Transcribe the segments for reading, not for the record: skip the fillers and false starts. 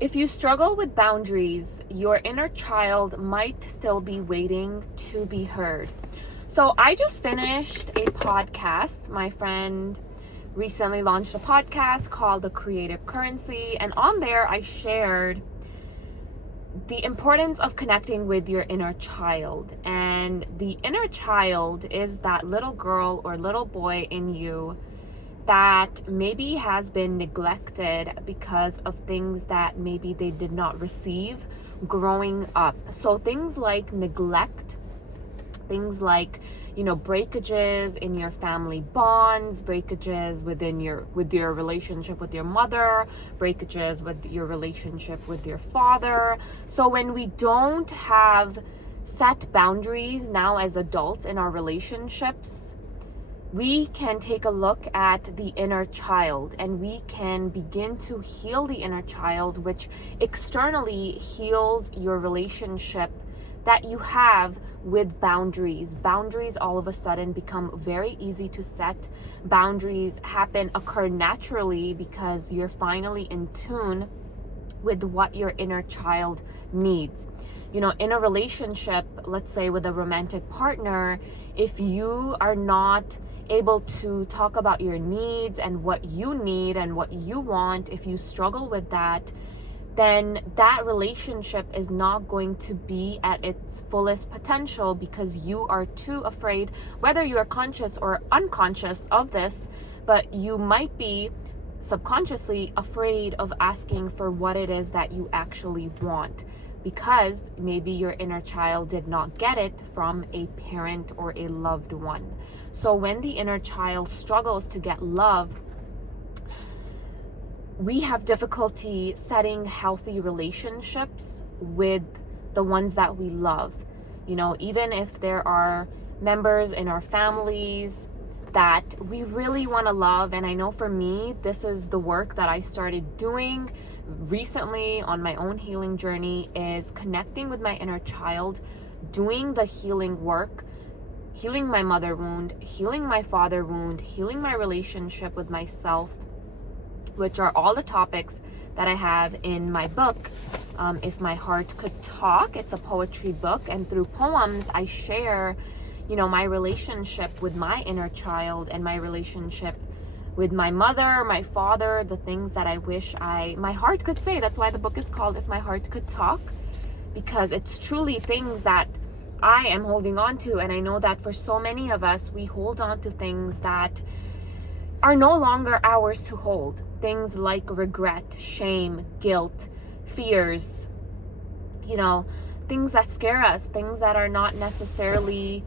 If you struggle with boundaries, your inner child might still be waiting to be heard. So I just finished a podcast. My friend recently launched a podcast called The Creative Currency. And on there, I shared the importance of connecting with your inner child. And the inner child is that little girl or little boy in you that maybe has been neglected because of things that maybe they did not receive growing up. So things like neglect, things like, breakages in your family bonds, breakages with your relationship with your mother, breakages with your relationship with your father. So when we don't have set boundaries now as adults in our relationships, we can take a look at the inner child and we can begin to heal the inner child, which externally heals your relationship that you have with boundaries. Boundaries all of a sudden become very easy to set. Boundaries occur naturally because you're finally in tune with what your inner child needs. In a relationship, let's say with a romantic partner, if you are not able to talk about your needs and what you need and what you want, if you struggle with that, then that relationship is not going to be at its fullest potential because you are too afraid, whether you are conscious or unconscious of this, but you might be subconsciously afraid of asking for what it is that you actually want, because maybe your inner child did not get it from a parent or a loved one. So when the inner child struggles to get love, we have difficulty setting healthy relationships with the ones that we love. Even if there are members in our families that we really want to love. And I know for me, this is the work that I started doing recently on my own healing journey, is connecting with my inner child, doing the healing work, healing my mother wound, healing my father wound, healing my relationship with myself, which are all the topics that I have in my book, If My Heart Could Talk. It's a poetry book, and through poems I share my relationship with my inner child and my relationship with my mother, my father, the things that I wish my heart could say. That's why the book is called If My Heart Could Talk, because it's truly things that I am holding on to. And I know that for so many of us, we hold on to things that are no longer ours to hold. Things like regret, shame, guilt, fears, things that scare us, things that are not necessarily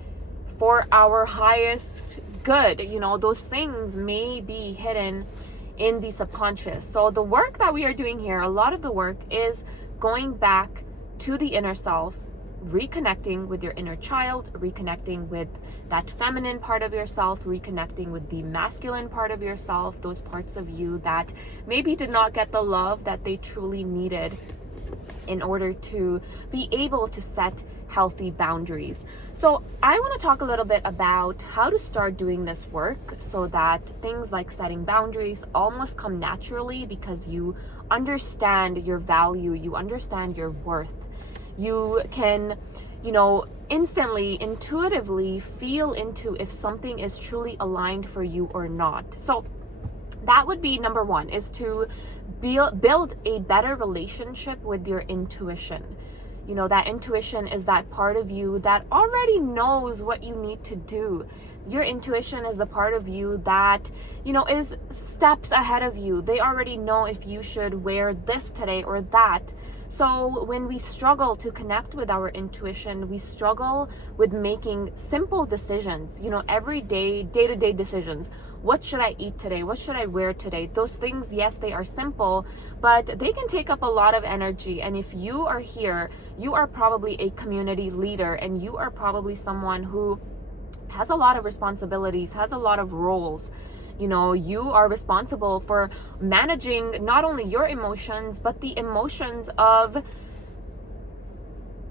for our highest good. Those things may be hidden in the subconscious. So the work that we are doing here, a lot of the work is going back to the inner self, reconnecting with your inner child, reconnecting with that feminine part of yourself, reconnecting with the masculine part of yourself, those parts of you that maybe did not get the love that they truly needed in order to be able to set healthy boundaries. So I want to talk a little bit about how to start doing this work so that things like setting boundaries almost come naturally, because you understand your value, you understand your worth. You can, instantly, intuitively feel into if something is truly aligned for you or not. So that would be number one, is to build a better relationship with your intuition. That intuition is that part of you that already knows what you need to do. Your intuition is the part of you that, is steps ahead of you. They already know if you should wear this today or that. So when we struggle to connect with our intuition, we struggle with making simple decisions, every day-to-day decisions. What should I eat today? What should I wear today? Those things, yes, they are simple, but they can take up a lot of energy. And if you are here, you are probably a community leader, and you are probably someone who has a lot of responsibilities, has a lot of roles. You are responsible for managing not only your emotions, but the emotions of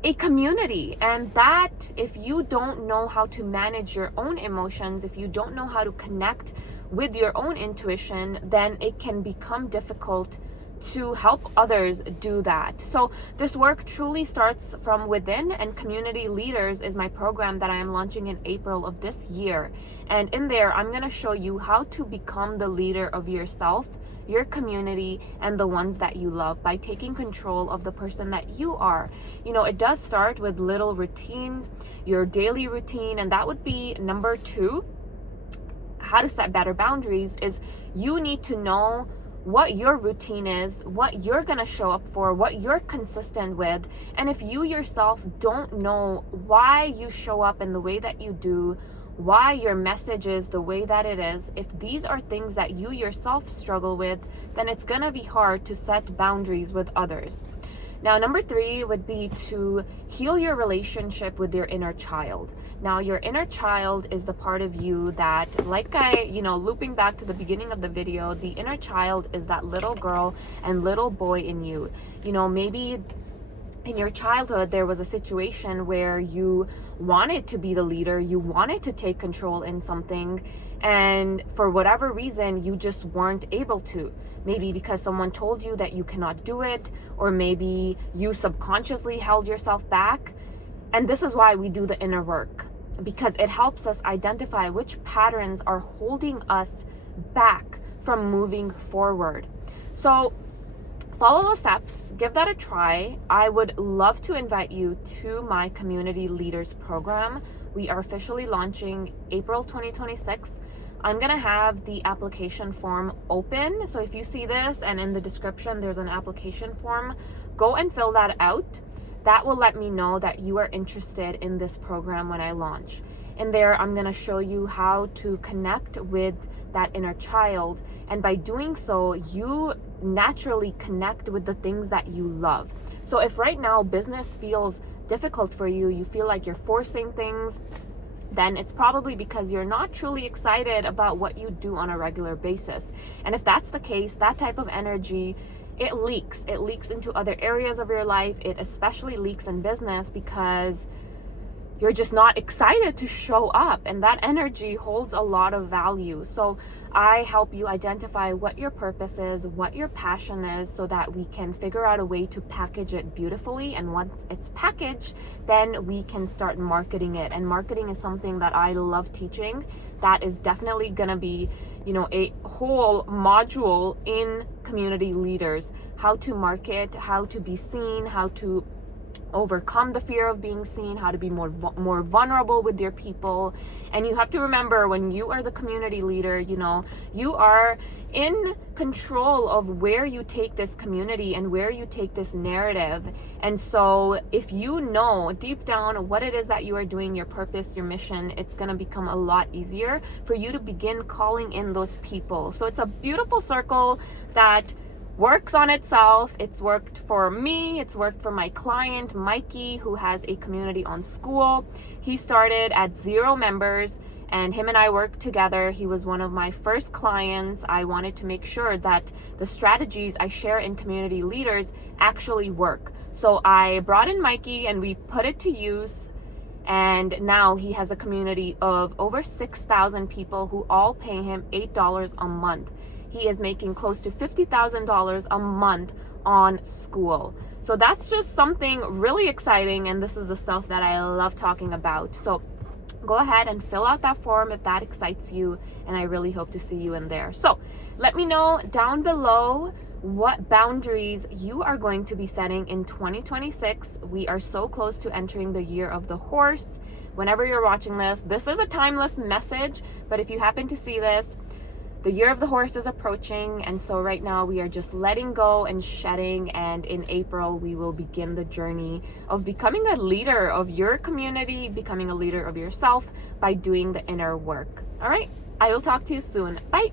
a community. And that, if you don't know how to manage your own emotions, if you don't know how to connect with your own intuition, then it can become difficult to help others do that. So this work truly starts from within, and Community Leaders is my program that I am launching in April of this year. And in there, I'm going to show you how to become the leader of yourself, your community, and the ones that you love by taking control of the person that you are. You know, it does start with little routines, your daily routine, and that would be number 2. How to set better boundaries is you need to know what your routine is, what you're going to show up for, what you're consistent with. And if you yourself don't know why you show up in the way that you do, why your message is the way that it is, if these are things that you yourself struggle with, then it's going to be hard to set boundaries with others. Now, number 3 would be to heal your relationship with your inner child. Now, your inner child is the part of you that, looping back to the beginning of the video, the inner child is that little girl and little boy in you. You know, maybe in your childhood, there was a situation where you wanted to be the leader, you wanted to take control in something, and for whatever reason, you just weren't able to. Maybe because someone told you that you cannot do it, or maybe you subconsciously held yourself back. And this is why we do the inner work, because it helps us identify which patterns are holding us back from moving forward. So follow those steps, give that a try. I would love to invite you to my Community Leaders program. We are officially launching April 2026. I'm going to have the application form open. So if you see this and in the description, there's an application form, go and fill that out. That will let me know that you are interested in this program when I launch. In there, I'm going to show you how to connect with that inner child. And by doing so, you naturally connect with the things that you love. So if right now business feels difficult for you, you feel like you're forcing things, then it's probably because you're not truly excited about what you do on a regular basis. And if that's the case, that type of energy, it leaks into other areas of your life. It especially leaks in business because you're just not excited to show up, and that energy holds a lot of value. So I help you identify what your purpose is, what your passion is, so that we can figure out a way to package it beautifully. And once it's packaged, then we can start marketing it. And marketing is something that I love teaching. That is definitely gonna be, a whole module in Community Leaders. How to market, how to be seen, how to overcome the fear of being seen, how to be more vulnerable with your people. And you have to remember, when you are the community leader, you are in control of where you take this community and where you take this narrative. And so if you know deep down what it is that you are doing, your purpose, your mission, it's going to become a lot easier for you to begin calling in those people. So it's a beautiful circle that works on itself. It's worked for me. It's worked for my client, Mikey, who has a community on Skool. He started at 0 members, and him and I worked together. He was one of my first clients. I wanted to make sure that the strategies I share in Community Leaders actually work. So I brought in Mikey and we put it to use. And now he has a community of over 6,000 people who all pay him $8 a month. He is making close to $50,000 a month on Skool. So that's just something really exciting, and this is the stuff that I love talking about. So go ahead and fill out that form if that excites you, and I really hope to see you in there. So let me know down below what boundaries you are going to be setting in 2026. We are so close to entering the year of the horse. Whenever you're watching this is a timeless message, but if you happen to see this, the year of the horse is approaching, and so right now we are just letting go and shedding, and in April we will begin the journey of becoming a leader of your community, becoming a leader of yourself by doing the inner work. All right, I will talk to you soon. Bye.